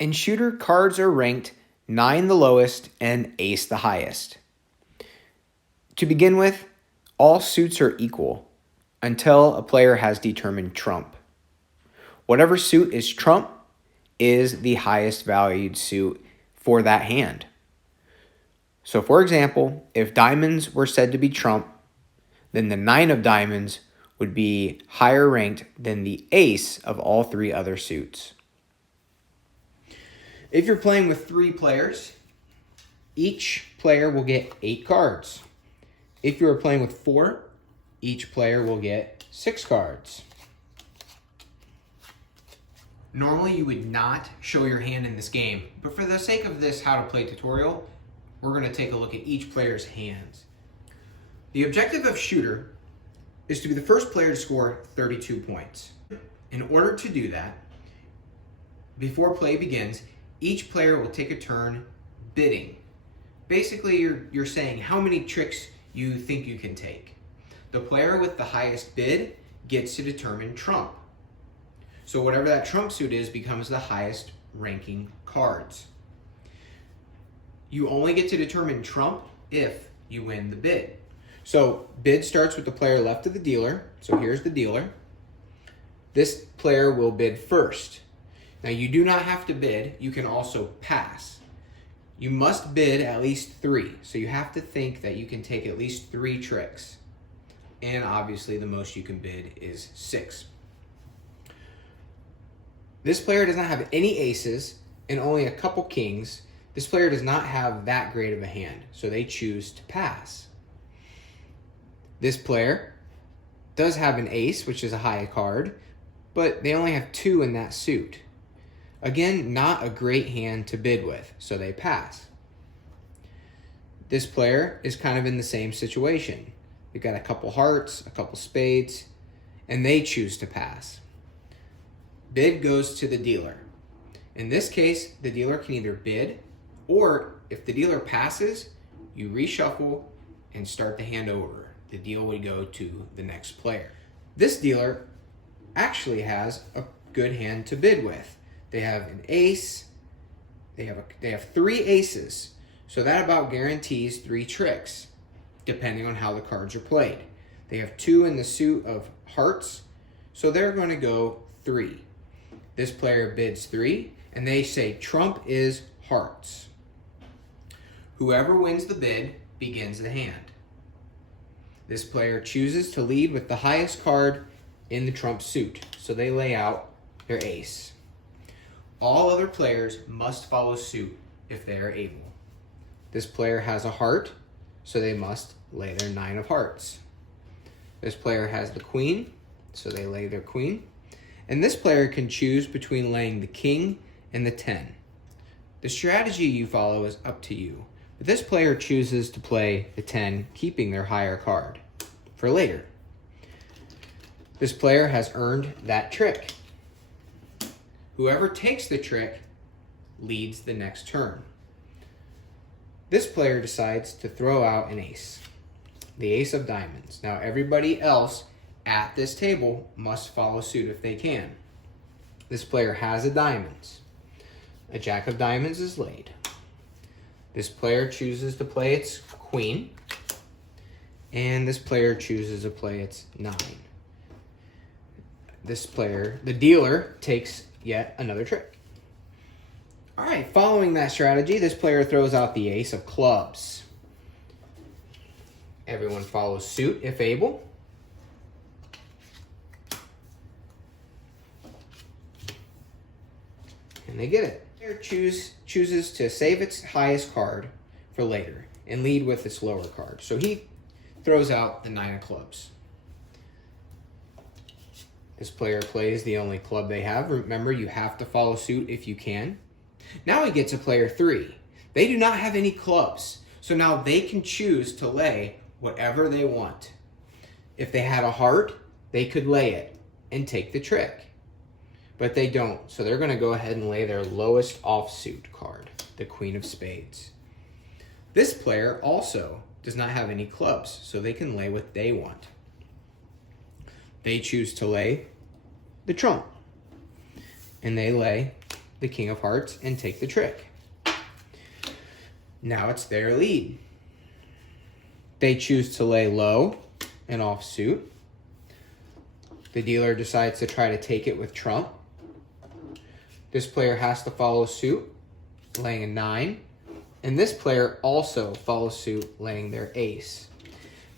In shooter, cards are ranked 9 the lowest and ace the highest. To begin with, all suits are equal until a player has determined trump. Whatever suit is trump is the highest valued suit for that hand. So for example, if diamonds were said to be trump, then the 9 of diamonds would be higher ranked than the ace of all 3 other suits. If you're playing with 3 players, each player will get 8 cards. If you are playing with 4, each player will get 6 cards. Normally you would not show your hand in this game, but for the sake of this how to play tutorial, we're going to take a look at each player's hands. The objective of shooter is to be the first player to score 32 points. In order to do that, before play begins, each player will take a turn bidding. Basically, you're saying how many tricks you think you can take. The player with the highest bid gets to determine trump. So whatever that trump suit is becomes the highest ranking cards. You only get to determine trump if you win the bid. So bid starts with the player left of the dealer. So here's the dealer. This player will bid first. Now you do not have to bid, you can also pass. You must bid at least 3. So you have to think that you can take at least 3 tricks. And obviously the most you can bid is 6. This player does not have any aces and only a couple kings. This player does not have that great of a hand, so they choose to pass. This player does have an ace, which is a high card, but they only have 2 in that suit. Again, not a great hand to bid with, so they pass. This player is kind of in the same situation. They've got a couple hearts, a couple spades, and they choose to pass. Bid goes to the dealer. In this case, the dealer can either bid, or if the dealer passes, you reshuffle and start the hand over. The deal would go to the next player. This dealer actually has a good hand to bid with. They have an ace, they have 3 aces, so that about guarantees 3 tricks, depending on how the cards are played. They have 2 in the suit of hearts, so they're going to go 3. This player bids 3, and they say trump is hearts. Whoever wins the bid begins the hand. This player chooses to lead with the highest card in the trump suit, so they lay out their ace. All other players must follow suit if they are able. This player has a heart, so they must lay their 9 of hearts. This player has the queen, so they lay their queen. And this player can choose between laying the king and the 10. The strategy you follow is up to you, but this player chooses to play the 10, keeping their higher card for later. This player has earned that trick. Whoever takes the trick leads the next turn. This player decides to throw out an ace, the ace of diamonds. Now everybody else at this table must follow suit if they can. This player has a diamonds. A jack of diamonds is laid. This player chooses to play its queen, and this player chooses to play its 9. This player, the dealer, takes yet another trick. All right, following that strategy, this player throws out the ace of clubs. Everyone follows suit if able. And they get it. The player chooses to save its highest card for later and lead with its lower card. So he throws out the 9 of clubs. This player plays the only club they have. Remember, you have to follow suit if you can. Now he gets a player 3. They do not have any clubs, so now they can choose to lay whatever they want. If they had a heart, they could lay it and take the trick. But they don't, so they're going to go ahead and lay their lowest offsuit card, the queen of spades. This player also does not have any clubs, so they can lay what they want. They choose to lay the trump, and they lay the king of hearts and take the trick. Now it's their lead. They choose to lay low and offsuit. The dealer decides to try to take it with trump. This player has to follow suit, laying a 9. And this player also follows suit, laying their ace.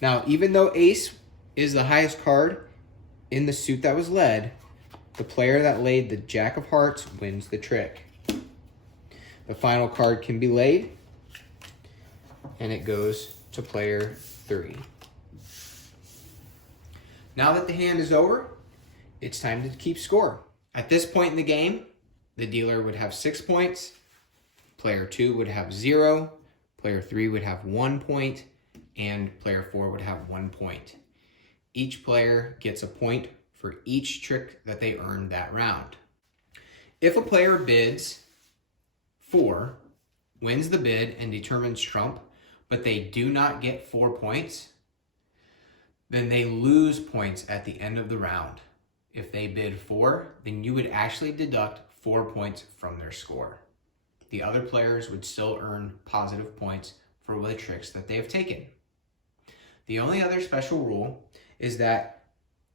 Now, even though ace is the highest card in the suit that was led, the player that laid the jack of hearts wins the trick. The final card can be laid, and it goes to player 3. Now that the hand is over, it's time to keep score. At this point in the game, the dealer would have 6 points, player 2 would have 0, player 3 would have 1 point, and player 4 would have 1 point. Each player gets a point for each trick that they earned that round. If a player bids 4, wins the bid, and determines trump, but they do not get 4 points, then they lose points at the end of the round. If they bid 4, then you would actually deduct 4 points from their score. The other players would still earn positive points for the tricks that they have taken. The only other special rule is that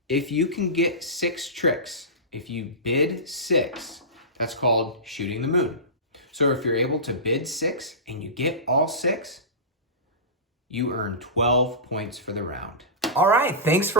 if you can get 6 tricks, if you bid 6, that's called shooting the moon. So if you're able to bid 6 and you get all 6, you earn 12 points for the round. All right, thanks for